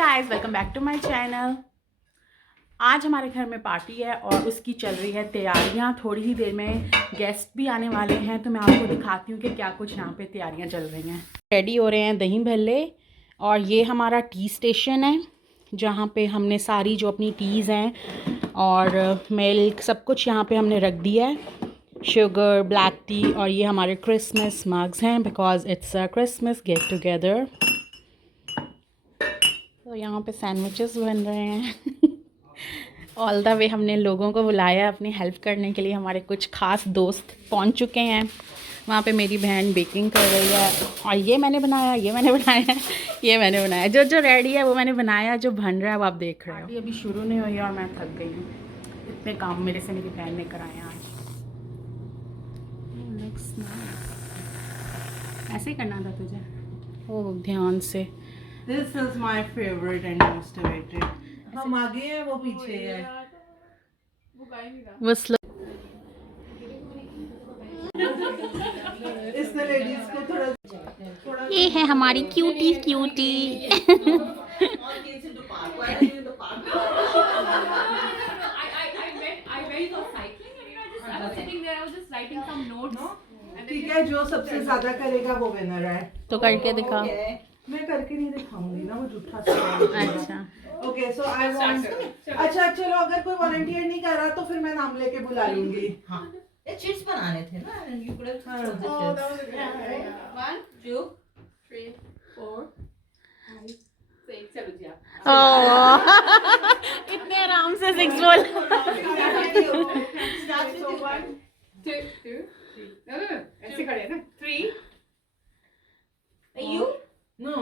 Guys, welcome back to my channel. आज हमारे घर में पार्टी है और उसकी चल रही है तैयारियां। थोड़ी ही देर में गेस्ट भी आने वाले हैं, तो मैं आपको दिखाती हूँ कि क्या कुछ यहाँ पे तैयारियां चल रही हैं। रेडी हो रहे हैं दही भल्ले, और ये हमारा टी स्टेशन है जहाँ पे हमने सारी जो अपनी टीज़ हैं और मिल्क सब कुछ यहाँ पे हमने रख दिया है, शुगर, ब्लैक टी। और ये हमारे क्रिसमस मग्स हैं because it's a Christmas get together. तो यहाँ पे सैंडविचेस बन रहे हैं। ऑल द वे हमने लोगों को बुलाया अपनी हेल्प करने के लिए। हमारे कुछ ख़ास दोस्त पहुँच चुके हैं। वहाँ पे मेरी बहन बेकिंग कर रही है, और ये मैंने बनाया, ये मैंने बनाया, ये मैंने बनाया। जो रेडी है वो मैंने बनाया, जो बन रहा है वो आप देख रहे हो। अभी शुरू नहीं हुई और मैं थक गई हूँ। इतने काम मेरे से मेरी बहन ने कराए आज। ऐसे ही करना था तुझे। ओह, ध्यान से। This is my favorite and most awaited. हम आगे हैं, वो पीछे है। वो स्लो। इसने लेडीज को थोड़ा ये है हमारी क्यूटी क्यूटी। ठीक है, जो सबसे ज्यादा करेगा वो विनर है। तो करके दिखा। मैं करके नहीं दिखाऊंगी ना, वो झूठा सा। अच्छा ओके, सो आई वांट। अच्छा चलो, अगर कोई वॉलंटियर नहीं कर रहा तो फिर मैं नाम लेके बुला लूंगी। हाँ, ये चीट्स बनाने थे ना, you could have chosen the chits. 1 2 3 4 5 6 चलो जी आप। इतने आराम से 6 बोल। Start with 1 2 2 3 ऐसे खड़े ना 3 you No,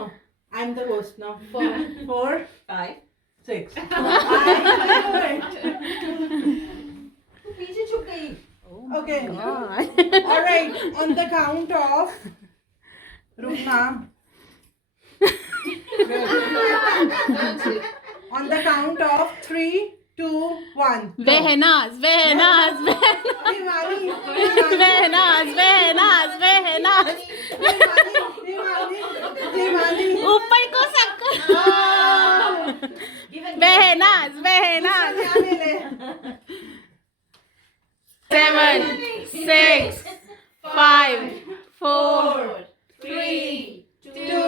I'm the host now. 4 5 6 तू पीछे छुप गई। Okay. All right. On the count of. रुकना. On the count of 3 2 1. बहनाज बहनाज दिवाली. बहनाज बहनाज बहनाज। दिवाली. ऊपर को सबको बहनाज बहनाज। 7 6 5 4 3 2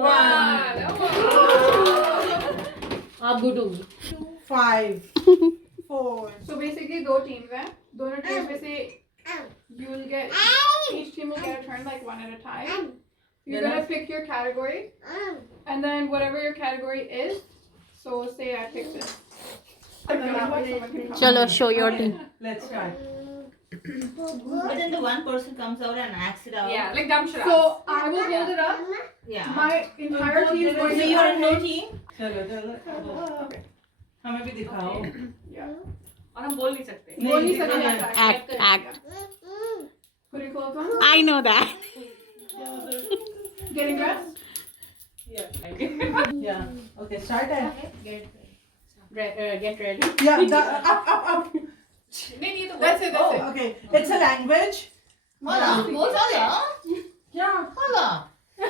1 अब गुडू 5 4. So basically दो teams हैं, दोनों teams में से you will get, each team will get a turn like one at a time. You're gonna pick your category, and then whatever your category is, so say I pick this. And then that way someone can come. चलो show your team. Let's start. but then the one person comes out and acts it out. Yeah, like dumb shit. So I will hold it up. Yeah. My entire team is going So to you are in no team. चलो हमें भी दिखाओ। Yeah. और हम बोल नहीं सकते। बोल नहीं सकते। Act act। Put your clothes on. I know that। Getting dressed. Yeah. Okay, start it. Get ready। Yeah, up. नहीं ये तो that's it. Oh, okay. It's a language. बोला बोल सकते हो? क्या? बोला। नहीं।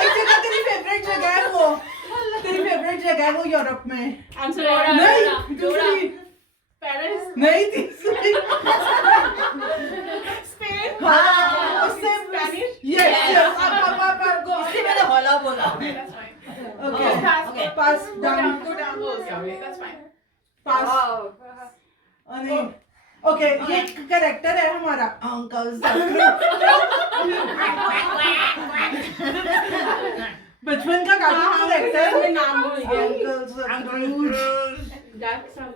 एक जगह तेरी फेवरेट जगह है वो। तेरी फेवरेट जगह है वो यूरोप में। नहीं, दूसरी। Paris. नहीं, तीसरी। Spain. हाँ, उससे Spanish. Yes. Up, go. इसलिए मैंने होला बोला। That's fine. Okay. Pass. Okay. Pass Go down. down. Okay, that's fine. Pass. नहीं. Okay, ये करेक्टर है हमारा अंकल बचपन का कार्टून करेक्टर में नाम भूल गया।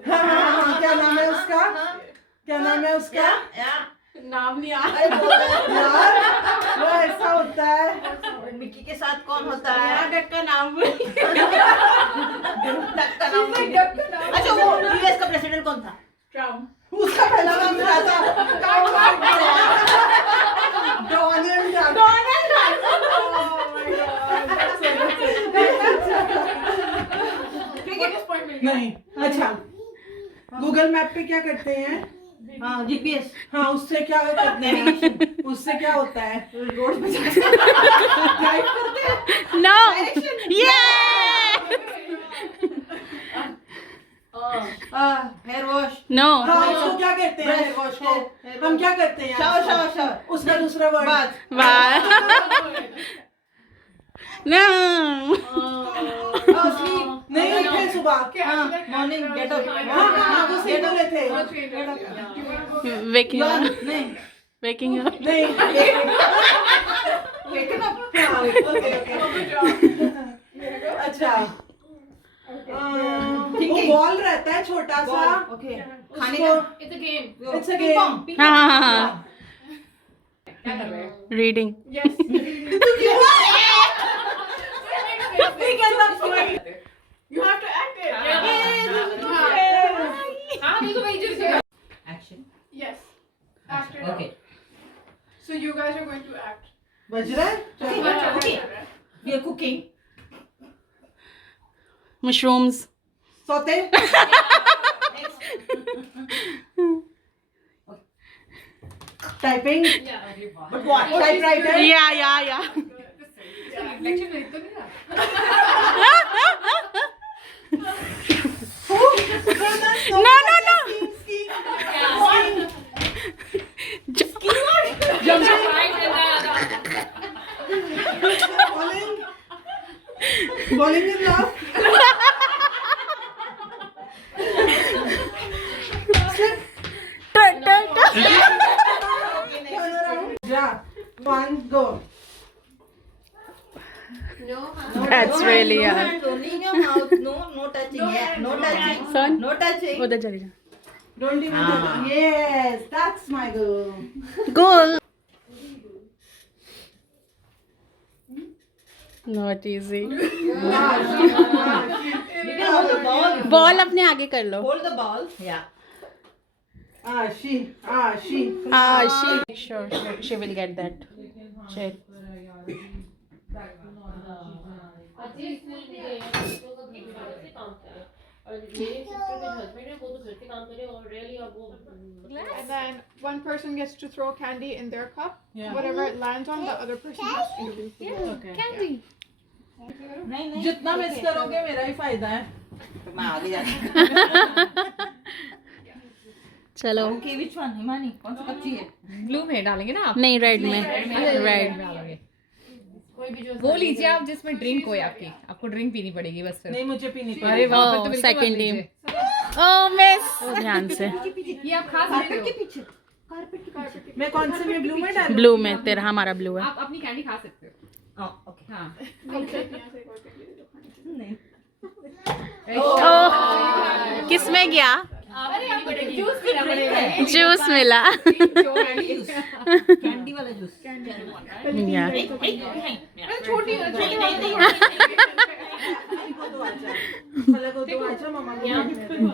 हाँ, क्या नाम है उसका? नाम नहीं यार, वो ऐसा होता है। मिक्की के साथ कौन होता है? डक का नाम भूल। डक का नाम भूल गया। अच्छा, वो यूएस का प्रेसिडेंट कौन था? ट्रम्प। उसका पहला नाम क्या था? Donald Trump. नहीं, अच्छा, गूगल मैप पे क्या करते हैं? हाँ, जीपीएस। हाँ, उससे क्या करते हैं? उससे क्या होता है? रोड पे नो हाँ उसको क्या कहते हैं हेयर वॉश को? हम क्या करते हैं? शावर उसका दूसरा वर्ड बात नो नहीं उठे सुबह मॉर्निंग गेट अप हाँ वो सही बोले थे वेकिंग अप नहीं वेकिंग अप नहीं अच्छा वो बॉल रहता है छोटा सा ओके खाने का It's a game. It's a game हाँ क्या कर रहे हैं? Reading Yes. You have to act it. Action Yes. Act it okay out. So you guys are going to act. बज रहा है Okay. We are cooking mushrooms saute typing but what typewriter या reflection में तो नहीं रहा no no no bowling in love जा 1 go That's really hard. only in your mouth no touching yeah no touching Son? no touching उधर चली जा don't even touch. Yes that's my girl goal not easy you can hold the ball ball अपने आगे कर लो hold the ball yeah she she will get that check And then one person gets to throw candy in their cup. Whatever it lands on, the other person has to eat. candy नहीं जितना मिस करोगे मेरा ही फायदा है मैं आगे जाती चलो ओके व्हिच वन हिमानी कौन सा कप चाहिए ब्लू में डालेंगे ना आप नहीं रेड में रेड डालोगे वो लीजिए आप जिसमें ड्रिंक हो आपकी आपको ड्रिंक पीनी पड़ेगी बस फिर नहीं मुझे पीनी अरे पड़ेगी वाह फिर तो बिल्कुल सेकंड मत टीम लीजिए। ओ मिस ध्यान से ये आप खा सकते हो मैं कौन से में ब्लू में डालूं ब्लू में तेरा हमारा ब्लू है आप अपनी कैंडी खा सकते हो ओके हाँ ओह किस में गया जूस पीना पड़ेगा जूस मिला कैंडी वाला जूस यार छोटी अलग हो तो अच्छा मामा को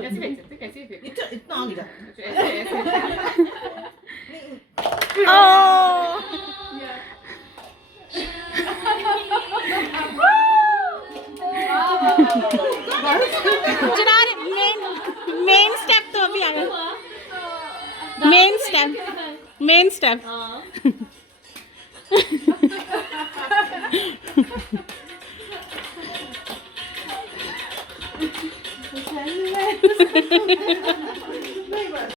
कैसे फेंक सकते कैसे फेंक इतना आगे जा ओह चिनार मेन स्टेप तो अभी आया मेन स्टेप